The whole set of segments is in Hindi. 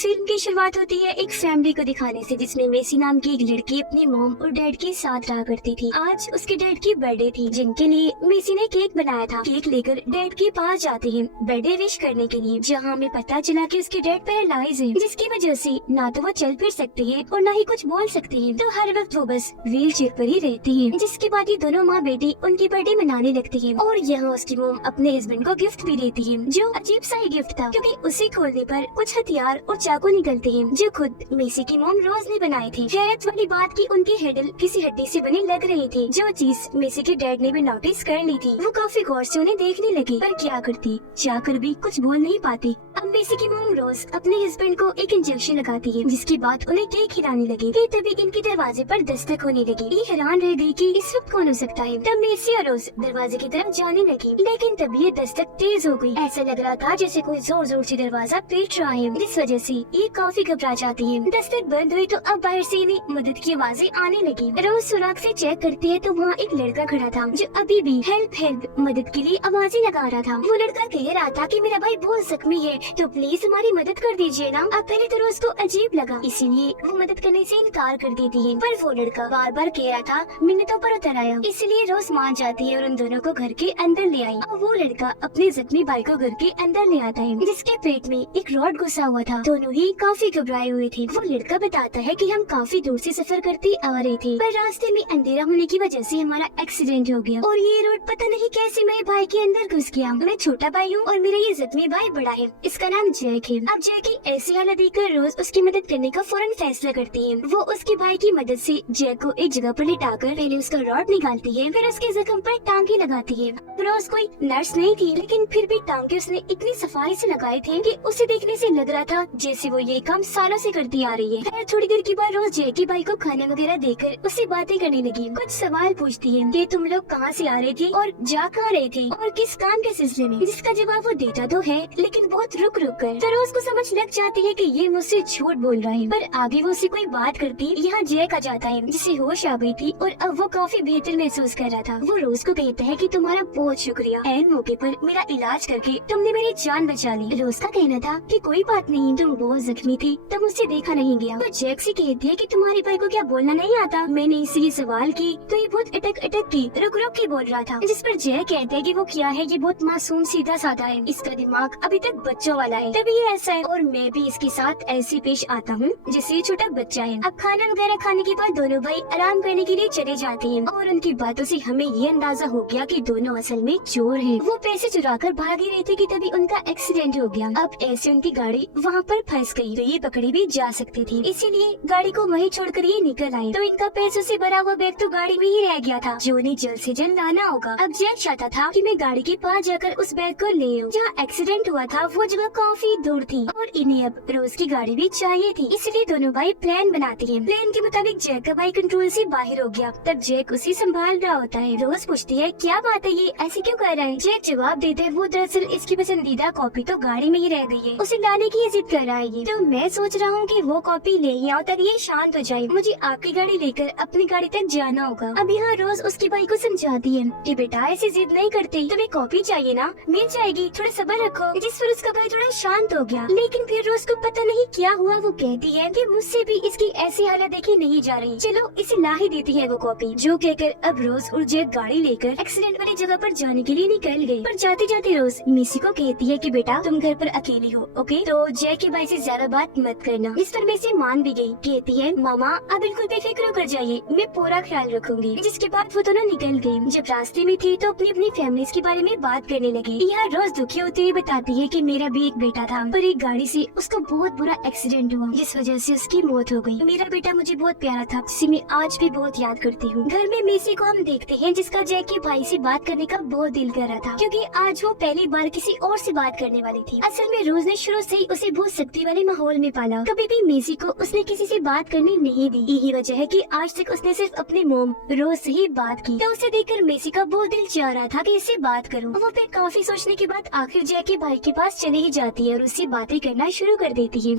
फिल्म की शुरुआत होती है एक फैमिली को दिखाने से, जिसमें मेसी नाम की एक लड़की अपनी मॉम और डैड के साथ रहा करती थी। आज उसके डैड की बर्थडे थी, जिनके लिए मेसी ने केक बनाया था। केक लेकर डैड के पास जाते हैं बर्थडे विश करने के लिए, जहाँ हमें पता चला कि उसके डैड पैरालाइज है, जिसकी वजह से ना तो वो चल फिर सकते हैं और ना ही कुछ बोल सकते हैं। तो हर वक्त वो बस व्हील चेयर पर ही रहती है। जिसके बाद ये दोनों माँ बेटी उनकी बर्थडे मनाने लगती है और यहाँ उसकी मॉम अपने हस्बैंड को गिफ्ट भी देती है, जो अजीब सा ही गिफ्ट था, क्योंकि उसे खोलने पर कुछ हथियार और चाकू निकलते हैं, जो खुद मेसी की मॉम रोज ने बनाए थे। हैरत वाली बात की उनकी हैंडल किसी हड्डी से बने लग रही थी, जो चीज मेसी के डैड ने भी नोटिस कर ली थी। वो काफी गौर से उन्हें देखने लगे, पर क्या करती, चाहकर भी कुछ बोल नहीं पाती। अब मेसी की मॉम रोज अपने हस्बैंड को एक इंजेक्शन लगाती है, जिसके बाद उन्हें केक खिलाने लगी। तभी इनके दरवाजे पर दस्तक होने लगी। ये हैरान रह गई कि इस वक्त कौन हो सकता है। तब मेसी और रोज दरवाजे की तरफ जाने लगी, लेकिन तभी ये दस्तक तेज हो गई। ऐसा लग रहा था जैसे कोई जोर जोर से दरवाजा पीट रहा है, जिस वजह से ये काफी घबरा जाती है। दस्तक बंद हुई तो अब बाहर से इन्हें मदद की आवाजें आने लगी। रोज सुराग से चेक करती है तो वहाँ एक लड़का खड़ा था, जो अभी भी हेल्प हेल्प मदद के लिए आवाजें लगा रहा था। वो लड़का कह रहा था कि मेरा भाई बहुत जख्मी है, तो प्लीज हमारी मदद कर दीजिए ना। अब पहले तो रोज को अजीब लगा, इसीलिए वो मदद करने से इनकार कर देती है, पर वो लड़का बार बार कह रहा था मिन्नतों पर उतर आया, इसलिए रोज मान जाती है और उन दोनों को घर के अंदर ले आई। और वो लड़का अपने जख्मी भाई को घर के अंदर ले आता है, जिसके पेट में एक रॉड घुसा हुआ था। दोनों ही काफी घबराए हुए थे। वो लड़का बताता है कि हम काफी दूर से सफर करते आ रहे थे, पर रास्ते में अंधेरा होने की वजह से हमारा एक्सीडेंट हो गया और ये रोड पता नहीं कैसे मेरे भाई के अंदर घुस गया। मैं छोटा भाई हूँ और मेरा ये जख्मी भाई बड़ा है, इसका नाम जैक है। अब जैक की ऐसी हालत देखकर रोज उसकी मदद करने का फौरन फैसला करती है। वो उसके भाई की मदद से जैक को एक जगह पर लिटाकर पहले उसका रॉड निकालती है, फिर उसके जख्म पर टांके लगाती है। रोज कोई नर्स नहीं थी, लेकिन फिर भी टांके उसने इतनी सफाई से लगाए थे कि उसे देखने से लग रहा था जैसे वो ये काम सालों से करती आ रही है। फिर थोड़ी देर के बाद रोज जैक के भाई को खाना वगैरह देकर उससे बातें करने लगी। कुछ सवाल पूछती है कि तुम लोग कहाँ से आ रहे थे और जा कहाँ रहे थे और किस काम के सिलसिले में, जिसका जवाब वो देता तो है लेकिन बहुत रुक रुक कर। तो रोज को समझ लग जाती है कि ये मुझसे झूठ बोल रहा है, पर आगे वो उससे कोई बात करती यहाँ जैक आ जाता है, जिसे होश आ गई थी और अब वो काफी बेहतर महसूस कर रहा था। वो रोज को कहता है कि तुम्हारा बहुत शुक्रिया, ऐन मौके पर मेरा इलाज करके तुमने मेरी जान बचा ली। रोज का कहना था कि कोई बात नहीं, तुम बहुत जख्मी थी तो मुझसे देखा नहीं गया। तो जैक से कहती है कि तुम्हारे भाई को क्या बोलना नहीं आता। मैंने इसलिए सवाल की तो ये बहुत अटक की रुक रुक के बोल रहा था, जिस पर जैक कहते है कि वो क्या है, ये बहुत मासूम सीधा साधा है, इसका दिमाग अभी तक बच्चों वाला है, तभी ये ऐसा है और मैं भी इसके साथ ऐसे पेश आता हूँ जैसे ये छोटा बच्चा है। अब खाना वगैरह खाने के बाद दोनों भाई आराम करने के लिए चले जाते हैं और उनकी बातों से हमें ये अंदाजा हो गया कि दोनों असल में चोर हैं। वो पैसे चुराकर भाग ही रहे थे कि तभी उनका एक्सीडेंट हो गया। अब ऐसे उनकी गाड़ी वहाँ पर फंस गई, तो ये पकड़ी भी जा सकती थी, इसीलिए गाड़ी को वहीं छोड़कर ये निकल आए। तो इनका पैसों से भरा हुआ बैग तो गाड़ी में ही रह गया था, जो उन्हें जल्द से जल्द लाना होगा। अब जैक चाहता था कि मैं गाड़ी के पास जाकर उस बैग को ले आऊं। जहाँ एक्सीडेंट हुआ था वो जगह काफी दूर थी और इन्हें अब रोज की गाड़ी भी चाहिए थी, इसलिए दोनों भाई प्लान बनाते हैं। प्लान के मुताबिक जैक का भाई कंट्रोल से बाहर हो गया, तब जैक उसे संभाल रहा होता है। रोज पूछती है क्या बात है, ये ऐसे क्यों कर रहा है। जैक जवाब देते है वो दरअसल इसकी पसंदीदा कॉपी तो गाड़ी में ही रह गई है, उसे लाने की जिद कर रहा है ये। तो मैं सोच रहा हूँ कि वो कॉपी ले आओ ताकि ये शांत हो जाए, मुझे आपकी गाड़ी लेकर अपनी गाड़ी तक जाना होगा। अब यहाँ रोज उसके भाई को समझाती है कि बेटा ऐसी जिद नहीं करती, तुम्हें कॉपी चाहिए ना, मिल जाएगी, थोड़ा सब्र रखो। जिस पर उसका भाई थोड़ा शांत हो गया, लेकिन फिर रोज को पता नहीं क्या हुआ, वो कहती है कि मुझसे भी इसकी ऐसी हालत देखी नहीं जा रही, चलो इसे ला ही देती है वो कॉपी। जो कहकर अब रोज और जैक गाड़ी लेकर एक्सीडेंट वाली जगह पर जाने के लिए निकल गई। पर जाते जाते रोज मेसी को कहती है कि बेटा तुम घर पर अकेली हो, ओके, तो जैक के भाई से ज्यादा बात मत करना। इस पर मेसी मान भी गई, कहती है मामा आप बिल्कुल बेफिक्र होकर जाइए, मैं पूरा ख्याल रखूंगी। जिसके बाद वो दोनों निकल गयी। जब रास्ते में थी तो अपनी अपनी फैमिलीज के बारे में बात करने लगे। यहाँ रोज दुखी होते हुए बताती है कि मेरा भी एक बेटा था, पर एक गाड़ी से उसका बहुत बुरा एक्सीडेंट हुआ, जिस वजह से उसकी मौत हो गई। मेरा बेटा मुझे बहुत प्यारा था, जिसे मैं आज भी बहुत याद करती हूँ। घर में मेसी को हम देखते हैं, जिसका जैक के भाई से बात करने का बहुत दिल कर रहा था, क्योंकि आज वो पहली बार किसी और से बात करने वाली थी। असल में रोज ने शुरू से ही उसे बहुत सख्ती वाले माहौल में पाला, कभी भी मेसी को उसने किसी से बात करने नहीं दी। यही वजह है कि आज तक उसने सिर्फ अपनी मोम रोज से ही बात की। तो उसे देखकर मेसी का बहुत दिल चाह रहा था कि इससे बात करूं। वो फिर काफी सोचने के बाद आखिर जैक के भाई के पास चले ही जाती है और उससे बातें करना शुरू कर देती है।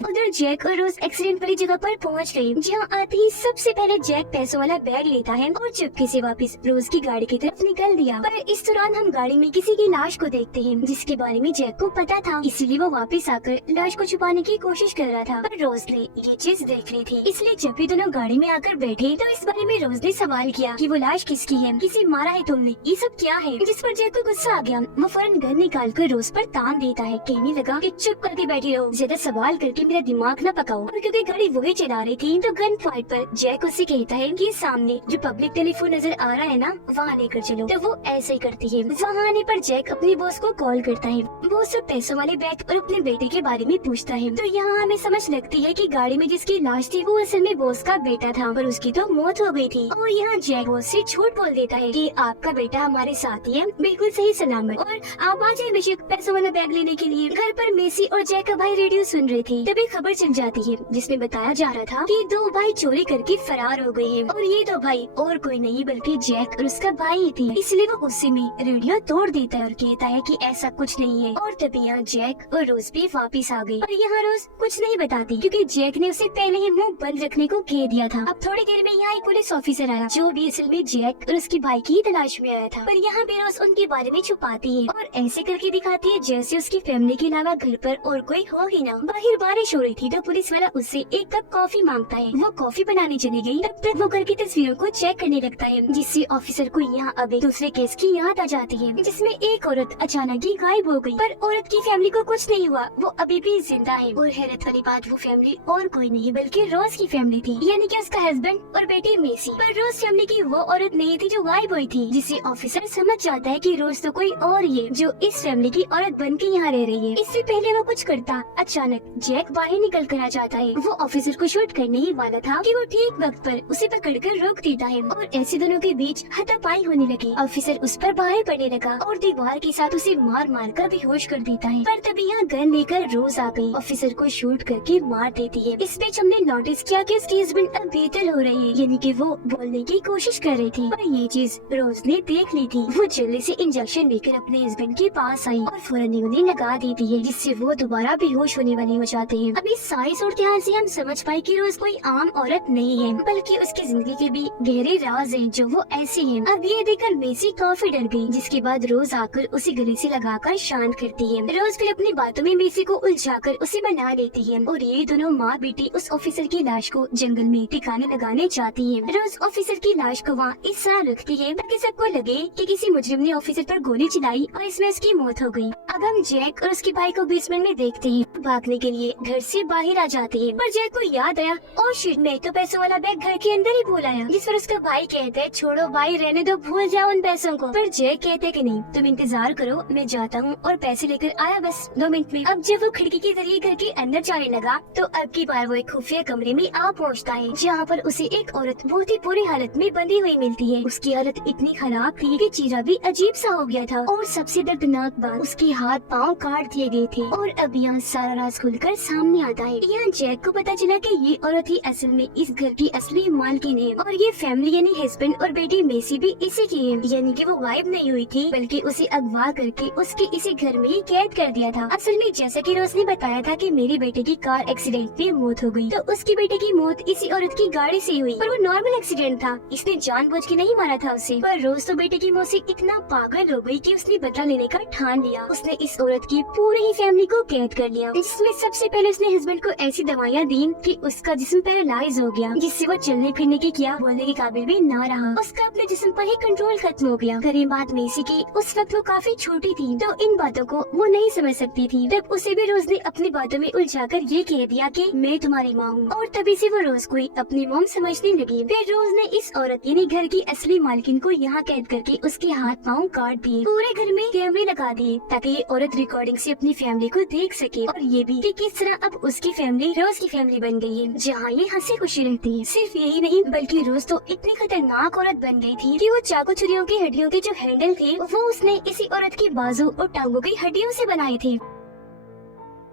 उधर जैक और रोज एक्सीडेंट वाली जगह पर पहुंच गए, जहां आते ही सबसे पहले जैक पैसों वाला बैग लेता है और चुपके से वापस रोज की गाड़ी की तरफ निकल दिया। पर इस दौरान हम गाड़ी में किसी की लाश को देखते हैं, जिसके बारे में जैक को पता था, इसीलिए वो वापस आकर लाश को छुपाने की कोशिश कर रहा था। पर रोज ने ये चीज देख ली थी, इसलिए जब भी दोनों गाड़ी में आकर बैठे तो इस बारे में रोज ने सवाल किया कि वो लाश किसकी है, किसे मारा है तुमने, ये सब क्या है। जिस पर जैक को गुस्सा आ गया, वो फौरन गन निकाल कर रोज पर तान देता है। कहने लगा कि चुप करके बैठी रहो, ज्यादा सवाल करके मेरा दिमाग न पकाओ। और क्योंकि गाड़ी वही चला रही थी तो गन पॉइंट पर जैक उससे कहता है कि सामने जो पब्लिक टेलीफोन नजर आ रहा है ना, वहाँ लेकर चलो। तो वो ऐसे ही करती है। वहाँ आने पर जैक अपनी बॉस को कॉल करता है। वो सब पैसों वाले बैग और अपने बेटे के बारे में पूछता है। तो यहाँ हमें समझ लगती है कि गाड़ी में जिसकी लाश थी वो असल में बॉस का बेटा था, पर उसकी तो मौत हो गई थी। और यहाँ जैक बॉस से झूठ बोल देता है कि आपका बेटा हमारे साथ ही है, बिल्कुल सही सलामत, और आप आ जाए बेशक पैसों वाला बैग लेने के लिए। घर पर मेसी और जैक का भाई रेडियो सुन रहे थे, तभी खबर चल जाती है जिसमें बताया जा रहा था कि दो भाई चोरी करके फरार हो गए हैं, और ये दो भाई और कोई नहीं बल्कि जैक और उसका भाई ही थे। इसलिए वो गुस्से में रेडियो तोड़ देता है और कहता है कि ऐसा कुछ नहीं है। और तभी यहाँ जैक और रोज भी वापिस आ गई। और यहाँ रोज कुछ नहीं बताती क्योंकि जैक ने उसे पहले ही मुंह बंद रखने को कह दिया था। अब थोड़ी देर में यहाँ एक पुलिस ऑफिसर आया, जो भी असल में जैक और उसके भाई की तलाश में आया था। पर यहाँ भी रोज उनके बारे में छुपाती है और ऐसे करके दिखाती है जैसे उसकी फैमिली के अलावा घर पर और कोई हो ही ना। बाहर बारिश हो रही थी तो पुलिस वाला उससे एक कप कॉफी मांगता है। वो कॉफी बनाने चली गई, तब तक वो घर की तस्वीरों को चेक करने लगता है, जिससे ऑफिसर को यहाँ अब एक दूसरे केस की याद आ जाती है, जिसमें एक औरत अचानक ही गायब हो गई। पर औरत की फैमिली को कुछ नहीं हुआ, वो अभी भी जिंदा है। और हैरत वाली बात, वो फैमिली और कोई नहीं बल्कि रोज की फैमिली थी, यानी कि उसका हस्बैंड और बेटी मेसी। पर रोज फैमिली की वो औरत नहीं थी जो गायब हुई थी, जिससे ऑफिसर समझ जाता है कि रोज तो कोई और ही है जो इस फैमिली की औरत बन के यहाँ रह रही है। इससे पहले वो कुछ करता, अचानक जैक बाहर निकल कर आ जाता है। वो ऑफिसर को शूट करने ही वाला था कि वो ठीक वक्त पर उसे पकड़ कर रोक देता है और ऐसे दोनों के बीच हाथापाई होने लगी। ऑफिसर उस पर भारी पड़ने लगा और दीवार के साथ उसे मार मार कर बेहोश कर देता है। पर तभी यहाँ गन लेकर रोज आ गई, ऑफिसर को शूट करके मार देती है। इस बीच हमने नोटिस किया कि उसकी हस्बैंड अब बेहतर हो रही है, यानी कि वो बोलने की कोशिश कर रही थी। पर ये चीज रोज ने देख ली थी। वो जल्दी से इंजेक्शन लेकर अपने हस्बैंड के पास आई और फौरन उन्हें लगा देती है, जिससे वो दोबारा बेहोश होने वाली हो जाते हैं। अब इस सारी सूरत हाल से हम समझ पाए कि रोज कोई आम औरत नहीं है, बल्कि उसकी जिंदगी के भी गहरे राज हैं जो वो ऐसी है। अब ये देखकर मेसी काफी डर गई, जिसके बाद रोज आकर उसे गले से लगाकर शांत करती है। रोज फिर अपनी बातों में मेसी को उलझाकर उसे मना लेती है और ये दोनों माँ बेटी उस ऑफिसर की लाश को जंगल में ठिकाने लगाने चाहती है। रोज ऑफिसर की लाश को वहाँ इस तरह रखती है ताकि सबको लगे कि किसी मुजरिम ने ऑफिसर पर गोली चलाई और इसमें उसकी मौत हो गई। अब हम जैक और उसके भाई को बेसमेंट में देखते हैं, भागने के लिए घर से बाहर आ जाते हैं। पर जैक को याद आया, ओह शिट, मैं तो पैसों वाला बैग घर के अंदर ही भूल आया। जिस पर उसका भाई कहता है, छोड़ो भाई, रहने दो, भूल जाओ उन पैसों को। पर जैक कहते है कि नहीं, तुम इंतजार करो, मैं जाता हूँ और पैसे लेकर आया बस 2 मिनट में। अब जब वो खिड़की के जरिए घर के अंदर जाने लगा तो अब की बार वो एक खुफिया कमरे में आ पहुँचता है, जहाँ पर उसे एक औरत बहुत ही बुरी हालत में बंधी हुई मिलती है। उसकी हालत इतनी खराब थी कि चेहरा भी अजीब सा हो गया था और सबसे दर्दनाक बात, उसके हाथ पाँव काट दिए गए थे। और अब यहाँ सारा राज खुलकर सामने आता है। यहाँ जैक को पता चला कि ये औरत ही असल में इस घर की असली मालकिन है और ये फैमिली यानी हस्बैंड और बेटी मेसी भी इसी की है, यानी कि वो गायब नहीं हुई थी बल्कि उसे अगवा करके उसके इसी घर में ही कैद कर दिया था। असल में जैसा कि रोज ने बताया था कि मेरी बेटे की कार एक्सीडेंट में मौत हो गई, तो उसकी बेटे की मौत इसी औरत की गाड़ी से हुई। पर वो नॉर्मल एक्सीडेंट था, इसने जानबूझ के नहीं मारा था उसे। पर रोज तो बेटे की मौत से इतना पागल हो गई कि उसने बदला लेने का ठान लिया। उसने इस औरत की पूरी ही फैमिली को कैद कर लिया, जिसमें सबसे पहले उसने हस्बैंड को ऐसी दवाइयाँ दी कि उसका जिस्म पैरालाइज हो गया, जिससे वो चलने फिरने की क्या बोलने के काबिल भी न रहा। उसका अपने जिस्म पर ही कंट्रोल खत्म हो गया। करीब बात मेसी की, उस वक्त वो काफी छोटी थी तो इन बातों को वो नहीं समझ सकती थी। तब उसे भी रोज ने अपनी बातों में उलझाकर ये कह दिया कि मैं तुम्हारी माँ हूँ, और तभी से वो रोज को अपनी मॉम समझने लगी। फिर रोज ने इस औरत यानी घर की असली मालकिन को यहाँ कैद करके उसके हाथ पाँव काट दिए। पूरे घर में कैमरे लगा दिए ताकि ये औरत रिकॉर्डिंग से अपनी फैमिली को देख सके, और ये भी कि किस तरह अब उसकी फैमिली रोज की फैमिली बन गई है, जहाँ ये हंसी खुशी रहती है। सिर्फ यही नहीं बल्कि रोज तो इतनी खतरनाक औरत बन गई थी कि वो चाकू छुरियों की हड्डियों के जो हैंडल थे वो उसने इसी औरत की बाजू और टांगों की हड्डियों से बनाए थे।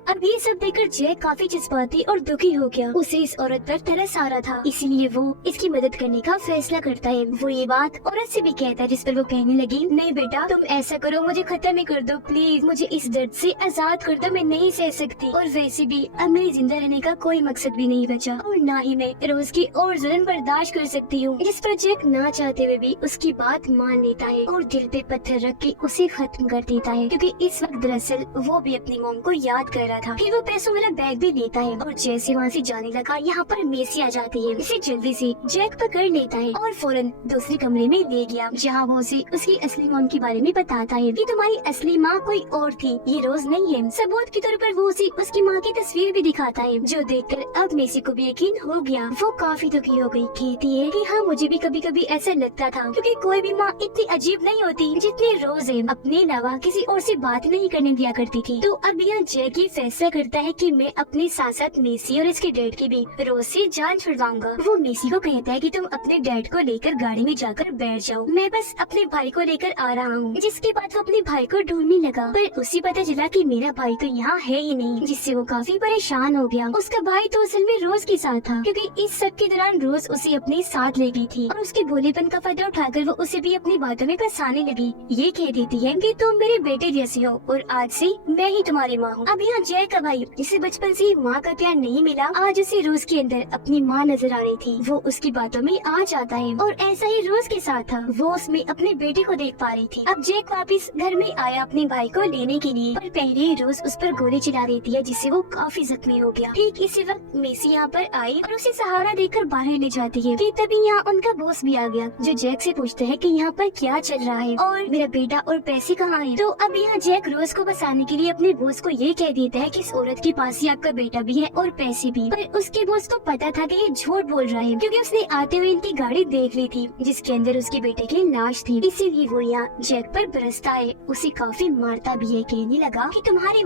अब ये सब देखकर जैक काफी जज्बाती और दुखी हो गया। उसे इस औरत पर तरस आ रहा था, इसीलिए वो इसकी मदद करने का फैसला करता है। वो ये बात औरत से भी कहता है, जिस पर वो कहने लगी, नहीं बेटा तुम ऐसा करो, मुझे खत्म ही कर दो प्लीज, मुझे इस दर्द से आजाद कर दो, मैं नहीं सह सकती। और वैसे भी अब मेरी जिंदा रहने का कोई मकसद भी नहीं बचा और ना ही मैं रोज की और जुल्म बर्दाश्त कर सकती हूँ। जिस पर जैक ना चाहते हुए भी उसकी बात मान लेता है और दिल पे पत्थर रख के उसे खत्म कर देता है, क्योंकि इस वक्त दरअसल वो भी अपनी मॉम को याद कर रहा था। फिर वो पैसों वाला बैग भी लेता है और जैसे वहाँ से जाने लगा, यहाँ पर मेसी आ जाती है। इसे जल्दी से जैक पकड़ लेता है और फौरन दूसरे कमरे में ले गया, जहाँ वो उसे उसकी असली मॉम के बारे में बताता है कि तुम्हारी असली माँ कोई और थी, ये रोज नहीं है। सबूत के तौर पर वो उसे उसकी माँ की तस्वीर भी दिखाता है, जो देखकर अब मेसी को भी यकीन हो गया। वो काफी दुखी हो गई, कहती है कि हाँ मुझे भी कभी कभी ऐसा लगता था, क्योंकि कोई भी माँ इतनी अजीब नहीं होती जितनी रोज है अपने अलावा किसी और से बात नहीं करने दिया करती थी। तो अब यहाँ जैक ये फैसला करता है कि मैं अपने साथ साथ मेसी और इसके डैड की भी रोज से जान छुड़वाऊंगा। वो मेसी को कहता है कि तुम अपने डैड को लेकर गाड़ी में जाकर बैठ जाओ, मैं बस अपने भाई को लेकर आ रहा हूँ। जिसके बाद वो अपने भाई को ढूंढने लगा, पर उसे पता चला कि मेरा भाई तो यहाँ है ही नहीं, जिससे वो काफी परेशान हो गया। उसका भाई तो असल में रोज के साथ था, क्योंकि इस सब के दौरान रोज उसे अपने साथ ले गई थी और उसके भोलेपन का फायदा उठाकर वो उसे भी अपनी बातों में फंसाने लगी। ये कह देती है कि तुम मेरे बेटे जैसी हो और आज से मैं ही तुम्हारी माँ हूँ। अब यहाँ जैक का भाई, जिसे बचपन से माँ का प्यार नहीं मिला, आज उसे रोज के अंदर अपनी माँ नजर आ रही थी। वो उसकी बातों में आ जाता है और ऐसा ही रोज के साथ था, वो उसमें अपने बेटे को देख पा रही थी। अब जैक वापस घर में आया अपने भाई को लेने के लिए, और पहले ही रोज उस पर गोली चला देती है, जिससे वो काफी जख्मी हो गया। ठीक इसी वक्त मेसी यहाँ पर आई और उसे सहारा देकर बाहर ले जाती है कि तभी यहाँ उनका बॉस भी आ गया, जो जैक से पूछते है कि यहाँ पर क्या चल रहा है और मेरा बेटा और पैसे कहाँ हैं। तो अब यहाँ जैक रोज को बचाने के लिए अपने बॉस को ये कह देता है कि इस औरत के पास ही आपका बेटा भी है और पैसे भी। पर उसके बॉस को पता था कि ये झूठ बोल रहा है, क्योंकि उसने आते हुए इनकी गाड़ी देख ली थी, जिसके अंदर उसके बेटे की लाश थी। इसीलिए वो यहाँ जैक पर बरसता है, उसे काफी मारता भी है, कहने लगा कि तुम्हारी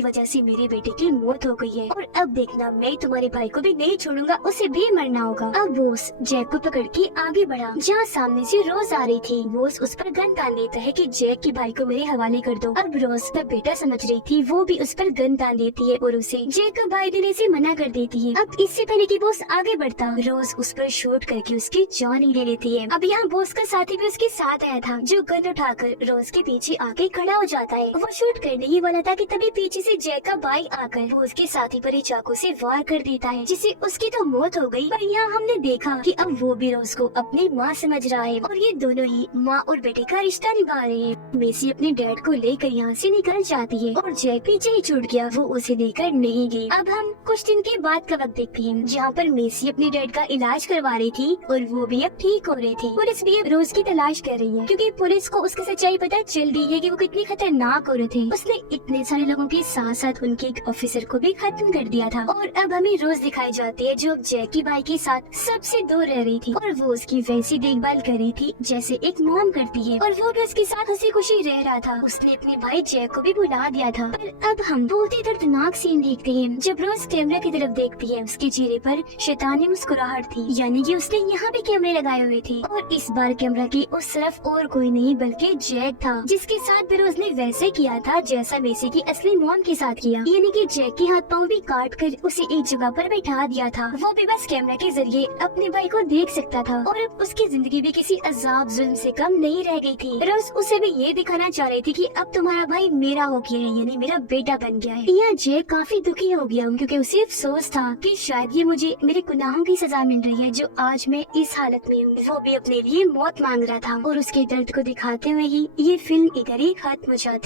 वजह से मेरे बेटे की मौत हो गई है और अब देखना मैं तुम्हारे भाई को भी नहीं छोड़ूंगा, उसे भी मरना होगा। अब बॉस जैक को पकड़ के आगे बढ़ा, जहाँ सामने से रोज आ रही थी। बॉस उस पर गन तान देता है कि जैक के भाई को मेरे हवाले कर दो। अब रोज का बेटा समझ रही थी, वो भी उस पर गन तान देती है और उसे जैक को भाई देने से मना कर देती है। अब इससे पहले कि बॉस आगे बढ़ता, रोज उस पर शूट करके उसकी जान ही ले लेती है। अब यहाँ बॉस का साथी भी उसके साथ आया था, जो गन उठाकर रोज के पीछे आके खड़ा हो जाता है। वो शूट करने ही वाला था कि तभी पीछे से जैक का भाई आकर वो उसके साथी पर ही चाकू से वार कर देता है, जिससे उसकी तो मौत हो गई। पर यहाँ हमने देखा कि अब वो भी रोज को अपनी माँ समझ रहा है और ये दोनों ही माँ और बेटे का रिश्ता निभा रहे हैं। मेसी अपने डैड को लेकर यहाँ से निकल जाती है और जैक पीछे ही छूट गया, वो उसे लेकर नहीं गई। अब हम कुछ दिन के बाद का वक्त देखते हैं, जहाँ पर मेसी अपने डैड का इलाज करवा रही थी और वो भी अब ठीक हो रही थी। पुलिस भी अब रोज की तलाश कर रही है, क्योंकि पुलिस को उसकी सच्चाई पता चल गई है कि वो कितनी खतरनाक औरत है। उसने इतने सारे लोगों के साथ साथ उनके एक ऑफिसर को भी खत्म कर दिया था। और अब हमें रोज दिखाई जाती है, जो जैक की भाई के साथ सबसे दूर रह रही थी और वो उसकी वैसी देखभाल कर रही थी जैसे एक मॉम करती है, और वो भी उसके साथ हंसी खुशी रह रहा था। उसने अपने भाई जैक को भी भुला दिया था। पर अब हम बहुत ही दर्दनाक सीन देखते हैं, जब रोज कैमरा की तरफ देखती है, उसके चेहरे पर शैतानी मुस्कुराहट थी, यानी कि उसने यहाँ भी कैमरे लगाए हुए थे। और इस बार कैमरा की उस तरफ और कोई नहीं बल्कि जैक था, जिसके साथ भी रोज ने वैसे किया था जैसा मेसी की असली मॉम के साथ किया, यानी कि जैक के हाथ पाँव भी काट कर उसे एक जगह पर बैठा दिया था। वो भी बस कैमरा के जरिए अपने भाई को देख सकता था और अब उसकी जिंदगी भी किसी अजाब जुल्म से कम नहीं रह गई थी। रोज उसे भी ये दिखाना चाह रही थी कि अब तुम्हारा भाई मेरा हो गया है, यानी मेरा बेटा बन गया है। यहाँ जैक काफी दुखी हो गया, क्योंकि उसे अफसोस था कि शायद ये मुझे मेरे गुनाहों की सजा मिल रही है, जो आज मैं इस हालत में हूँ। वो भी अपने लिए मौत मांग रहा था और उसके दर्द को दिखाते हुए ही ये फिल्म इधर ही खत्म हो जाती है।